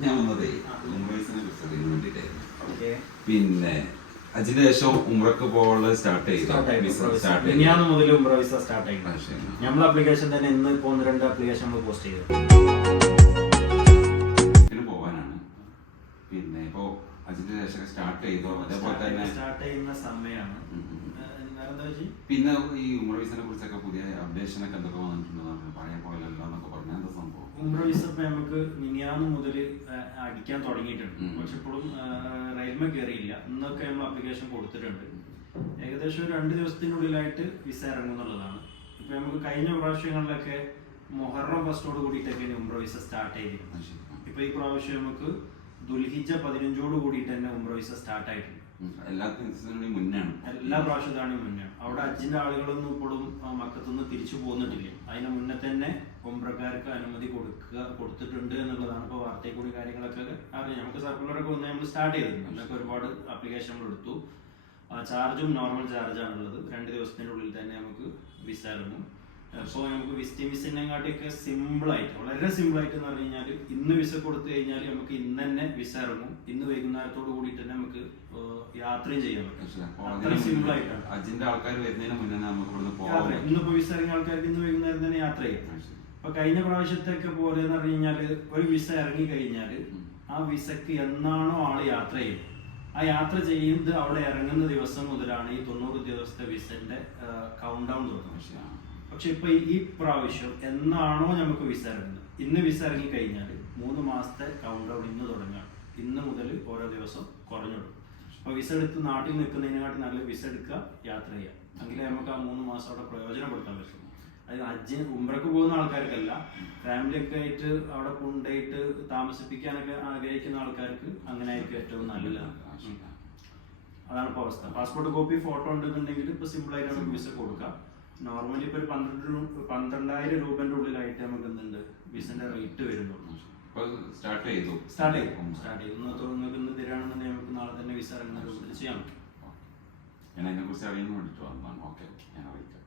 ഞാൻ വന്നതേ ഉംറൈസിനെ കുറിച്ച് അറിയാൻ വേണ്ടിയിട്ടായിരുന്നു. പിന്നെ അതിന് ശേഷം ഉംറക്ക് പോകാനുള്ള സ്റ്റാർട്ട് ചെയ്തു. മുതൽ ഉംറ വിസ സ്റ്റാർട്ട് ചെയ്തു. നമ്മൾ ആപ്ലിക്കേഷൻ തന്നെ ഇന്ന് ഇപ്പോൾ 1-2 ആപ്ലിക്കേഷൻ നമ്മൾ പോസ്റ്റ് ചെയ്തു. പോകാനാണ്. പിന്നെ ഇപ്പോ അതിന് ശേഷം സ്റ്റാർട്ട് ചെയ്തോ അതേപോലെ തന്നെ സ്റ്റാർട്ട് ചെയ്യുന്ന സമയമാണ്. പിന്നെ ഈ ഉംറ വിസനെ കുറിച്ചൊക്കെ പുതിയ അപ്ഡേഷൻ ഒക്കെ എന്തൊക്കെ വന്നിട്ടുണ്ടെന്ന് പഴയ പോലല്ലോ എന്നൊക്കെ പറഞ്ഞാൽ എന്താ സംഭവം? ഉംറ വിസ ഇപ്പൊ നമുക്ക് മിനിയാന്ന് മുതൽ അടിക്കാൻ തുടങ്ങിയിട്ടുണ്ട്. പക്ഷെ ഇപ്പോഴും റെയിൽവേ കയറിയില്ല. ഇന്നൊക്കെ നമ്മൾ ആപ്ലിക്കേഷൻ കൊടുത്തിട്ടുണ്ട്. ഏകദേശം 2 ദിവസത്തിനുള്ളിലായിട്ട് വിസ ഇറങ്ങുന്നുള്ളതാണ്. ഇപ്പൊ നമുക്ക് കഴിഞ്ഞ പ്രാവശ്യങ്ങളിലൊക്കെ മുഹറം ഫസ്റ്റോട് കൂടിയിട്ടൊക്കെ ഉംറ വിസ സ്റ്റാർട്ട് ചെയ്തിരുന്നു. ഇപ്പൊ ഈ പ്രാവശ്യം നമുക്ക് ദുൽഹിജ്ജ 15ഓട് കൂടിയിട്ട് തന്നെ ഉംറ വിസ സ്റ്റാർട്ട് ആയിട്ടുണ്ട്. എല്ലാ പ്രാവശ്യത്താണ് മുന്നേ. അവിടെ ഹജ്ജിന്റെ ആളുകളൊന്നും ഇപ്പോഴും മക്കത്തുനിന്ന് തിരിച്ചു പോന്നിട്ടില്ല. അതിന് മുന്നേ തന്നെ ഉംറക്കാർക്ക് അനുമതി കൊടുത്തിട്ടുണ്ട് എന്നുള്ളതാണ് ഇപ്പോൾ വാർത്തയിൽ കൂടി കാര്യങ്ങളൊക്കെ അറിയാം. നമുക്ക് സർക്കുലറൊക്കെ ഒന്ന് നമ്മൾ സ്റ്റാർട്ട് ചെയ്തിട്ടുണ്ട്. അതിനൊക്കെ ഒരുപാട് ആപ്ലിക്കേഷനുകൾ എടുത്തു. ചാർജും നോർമൽ ചാർജാണുള്ളത്. 2 ദിവസത്തിനുള്ളിൽ തന്നെ നമുക്ക് വിസ ഇറങ്ങും. അപ്പോൾ നമുക്ക് വിസിറ്റിംഗ് വിസനെക്കാട്ടിയൊക്കെ സിമ്പിളായിട്ട്, വളരെ സിമ്പിളായിട്ട് എന്ന് പറഞ്ഞു കഴിഞ്ഞാൽ ഇന്ന് വിസ കൊടുത്തു കഴിഞ്ഞാൽ നമുക്ക് ഇന്ന് തന്നെ വിസ ഇറങ്ങും. ഇന്ന് വൈകുന്നേരത്തോട് കൂടിയിട്ട് തന്നെ നമുക്ക് യാത്രയും ചെയ്യാൻ പറ്റും. അത്ര സിമ്പിൾ ആയിട്ടാണ്. ഇന്നിപ്പോ വിസ ഇറങ്ങിയ ആൾക്കാർക്ക് ഇന്ന് വൈകുന്നേരം തന്നെ യാത്ര ചെയ്യാം. അപ്പൊ കഴിഞ്ഞ പ്രാവശ്യത്തൊക്കെ പോലെ എന്ന് പറഞ്ഞു കഴിഞ്ഞാല് ഒരു വിസ ഇറങ്ങി കഴിഞ്ഞാല് ആ വിസക്ക് എന്നാണോ ആള് യാത്ര ചെയ്യുന്നത്, ആ യാത്ര ചെയ്യുന്നത് അവിടെ ഇറങ്ങുന്ന ദിവസം മുതലാണ് ഈ 90 ദിവസത്തെ വിസന്റെ കൗണ്ട് ഡൗൺ തുടങ്ങുന്നത്. പക്ഷെ ഇപ്പൊ ഈ പ്രാവശ്യം എന്നാണോ നമുക്ക് വിസ ഇറങ്ങുന്നത്, ഇന്ന് വിസ ഇറങ്ങി കഴിഞ്ഞാൽ 3 മാസത്തെ കൗണ്ട് ഡൗൺ ഇന്ന് തുടങ്ങുകയാണ്. ഇന്ന് മുതൽ ഓരോ ദിവസം കുറഞ്ഞിടും. അപ്പൊ വിസ എടുത്ത് നാട്ടിൽ നിൽക്കുന്നതിനെക്കാട്ടി നല്ല വിസ എടുക്കുക, യാത്ര ചെയ്യുക. എങ്കിലേ നമുക്ക് ആ 3 മാസം അവിടെ പ്രയോജനപ്പെടുത്താൻ പറ്റും. അത് ഹജ്ജിന് ഉംറക്ക് പോകുന്ന ആൾക്കാർക്കല്ല, ഫാമിലി ഒക്കെ ആയിട്ട് അവിടെ കൊണ്ടുപോയിട്ട് താമസിപ്പിക്കാനൊക്കെ ആഗ്രഹിക്കുന്ന ആൾക്കാർക്ക് അങ്ങനെ ആയിരിക്കും ഏറ്റവും നല്ലത്. അതാണ് ഇപ്പോൾ അവസ്ഥ. പാസ്പോർട്ട് കോപ്പി ഫോട്ടോ ഉണ്ടെന്നുണ്ടെങ്കിൽ ഇപ്പൊ സിമ്പിൾ ആയിട്ട് നമുക്ക് വിസ കൊടുക്കാം. നോർമലി ഇപ്പൊ 12,000 രൂപന്റെ ഉള്ളിലായിട്ട് നമുക്ക് എന്തുണ്ട് വിസന്റെ റേറ്റ് വരുന്നുള്ളൂ. സ്റ്റാർട്ട് ചെയ്തു. ഇന്ന് തരാണെന്നുണ്ടെങ്കിൽ നമുക്ക് നാളെ തന്നെ വിസ ഇറങ്ങുന്ന രൂപത്തിൽ ചെയ്യാൻ പറ്റും. ഞാൻ അതിനെ കുറിച്ച് അറിയാൻ വേണ്ടിട്ട് വന്നതാണ്. ഓക്കെ, ഞാൻ അറിയിക്കാം.